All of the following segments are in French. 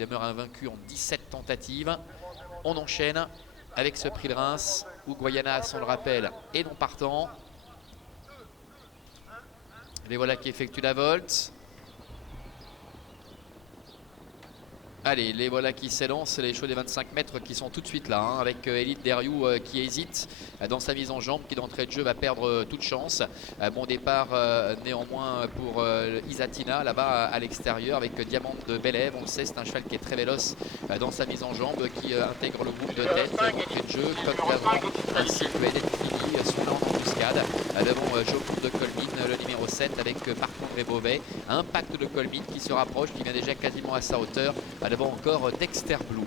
demeure invaincu en 17 tentatives. On enchaîne avec ce prix de Reims où Guyanas, on le rappelle, est non partant. Les voilà qui effectuent la volte. Allez, les voilà qui s'élancent, les chevaux des 25 mètres qui sont tout de suite là, hein, avec Elite Deriou qui hésite dans sa mise en jambe, qui d'entrée de jeu va perdre toute chance. Bon départ néanmoins pour Isatina là-bas à l'extérieur avec Diamant de Bélève. On le sait, c'est un cheval qui est très véloce dans sa mise en jambe, qui intègre le groupe de tête, d'entrée de jeu, Coq d'avant, ainsi que Eden Fini, celui-là en embuscade. Devant Joconde de Colmine, le numéro 7 avec Marc-André Beauvais. Impact de Colmine qui se rapproche, qui vient déjà quasiment à sa hauteur. Devant encore Dexter Blue.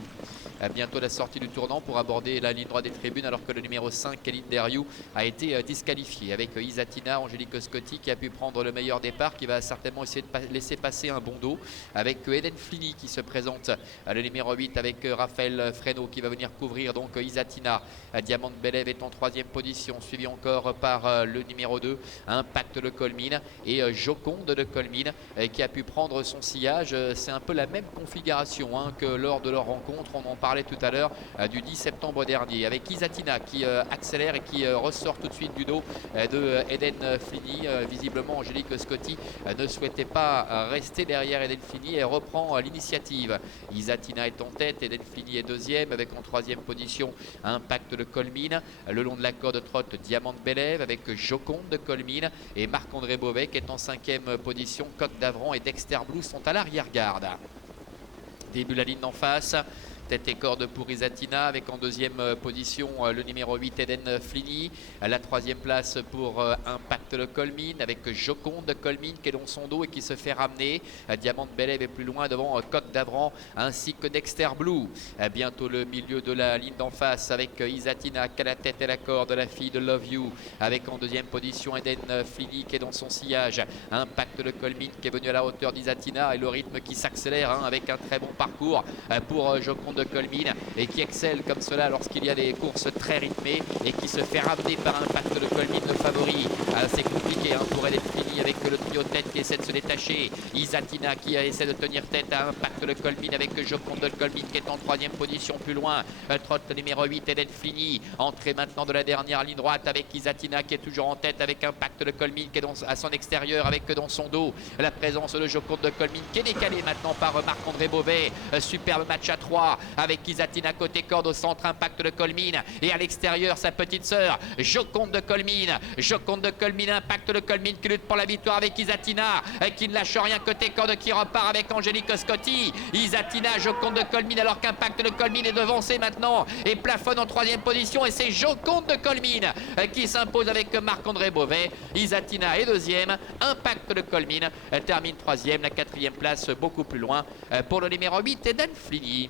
Bientôt la sortie du tournant pour aborder la ligne droite des tribunes, alors que le numéro 5, Elite Deriou, a été disqualifié avec Isatina, Angélique Scotti qui a pu prendre le meilleur départ, qui va certainement essayer de laisser passer un bon dos, avec Eden Flini qui se présente, le numéro 8 avec Raphaël Fresneau qui va venir couvrir donc Isatina. Diamant de Bélève est en 3e position, suivi encore par le numéro 2, Impact de Colmine, et Joconde de Colmine qui a pu prendre son sillage. C'est un peu la même configuration que lors de leur rencontre. On en parlait tout à l'heure du 10 septembre dernier, avec Isatina qui accélère et qui ressort tout de suite du dos de Eden Flini. Visiblement Angélique Scotti ne souhaitait pas rester derrière Eden Flini et reprend l'initiative. Isatina est en tête, Eden Flini est 2e, avec en 3e position Impact de Colmine. Le long de la corde trotte Diamant de Bélève avec Joconde de Colmine, et Marc-André Beauvais qui est en 5e position. Coq d'Avran et Dexter Blue sont à l'arrière-garde. Début la ligne d'en face. Tête et corde pour Isatina, avec en 2e position le numéro 8 Eden Flini. La 3e place pour Impact de Colmine, avec Joconde de Colmine qui est dans son dos et qui se fait ramener. Diamant de Bélève est plus loin devant Coq d'Avran ainsi que Dexter Blue. Bientôt le milieu de la ligne d'en face avec Isatina qui a la tête et la corde, la fille de Love You, avec en 2e position Eden Flini qui est dans son sillage. Impact de Colmine qui est venu à la hauteur d'Isatina, et le rythme qui s'accélère avec un très bon parcours pour Joconde de Colmine, et qui excelle comme cela lorsqu'il y a des courses très rythmées, et qui se fait ramener par Impact de Colmine, le favori. C'est compliqué pour Eden Flini avec le trio de tête qui essaie de se détacher. Isatina qui essaie de tenir tête à Impact de Colmine avec Joconde de Colmine qui est en 3e position plus loin. Trotte le numéro 8 Eden Flini. Entrée maintenant de la dernière ligne droite avec Isatina qui est toujours en tête, avec Impact de Colmine qui est à son extérieur, avec dans son dos la présence de Joconde de Colmine qui est décalée maintenant par Marc-André Beauvais. Superbe match à 3 avec Isatina côté corde, au centre Impact de Colmine, et à l'extérieur sa petite sœur Joconde de Colmine. Joconde de Colmine, Impact de Colmine qui lutte pour la victoire avec Isatina qui ne lâche rien côté corde, qui repart avec Angélique Scotti. Isatina, Joconde de Colmine, alors qu'Impact de Colmine est devancé maintenant et plafonne en 3e position, et c'est Joconde de Colmine qui s'impose avec Marc-André Beauvais. Isatina est 2e, Impact de Colmine termine 3e, la 4e place beaucoup plus loin pour le numéro 8 Eden Flini.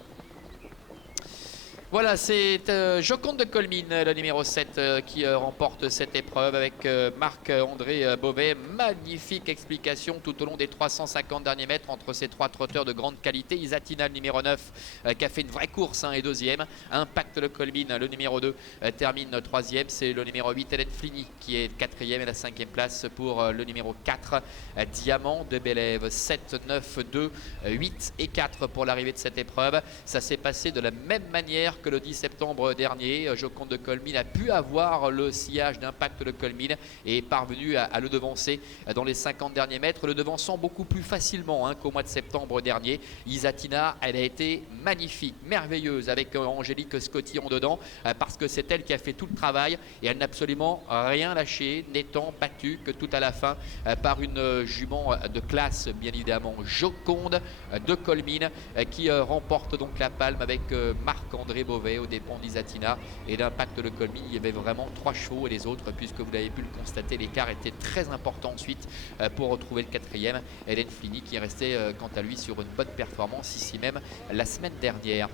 Voilà, c'est Joconde de Colmine, le numéro 7, qui remporte cette épreuve avec Marc-André Beauvais. Magnifique explication tout au long des 350 derniers mètres entre ces 3 trotteurs de grande qualité. Isatina, le numéro 9, qui a fait une vraie course, est 2e. Impact de Colmine, le numéro 2, termine 3e. C'est le numéro 8, Eden Flini, qui est 4e, et la 5e place pour le numéro 4, Diamant de Bélève. 7, 9, 2, 8 et 4 pour l'arrivée de cette épreuve. Ça s'est passé de la même manière que le 10 septembre dernier. Joconde de Colmine a pu avoir le sillage d'Impact de Colmine et est parvenu à le devancer dans les 50 derniers mètres, le devançant beaucoup plus facilement qu'au mois de septembre dernier. Isatina, elle a été magnifique, merveilleuse, avec Angélique Scotti en dedans, parce que c'est elle qui a fait tout le travail, et elle n'a absolument rien lâché, n'étant battue que tout à la fin par une jument de classe, bien évidemment, Joconde de Colmine, qui remporte donc la palme avec Marc-André Beauvais aux dépens d'Isatina et d'Impact de Colmine. Il y avait vraiment 3 chevaux, et les autres, puisque vous l'avez pu le constater, l'écart était très important ensuite pour retrouver le 4e, Eden Flini, qui est resté quant à lui sur une bonne performance ici même la semaine dernière.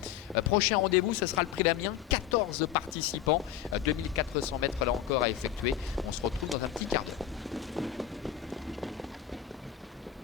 Prochain rendez-vous, ce sera le Prix d'Amiens, 14 participants, 2400 mètres là encore à effectuer. On se retrouve dans un petit quart d'heure.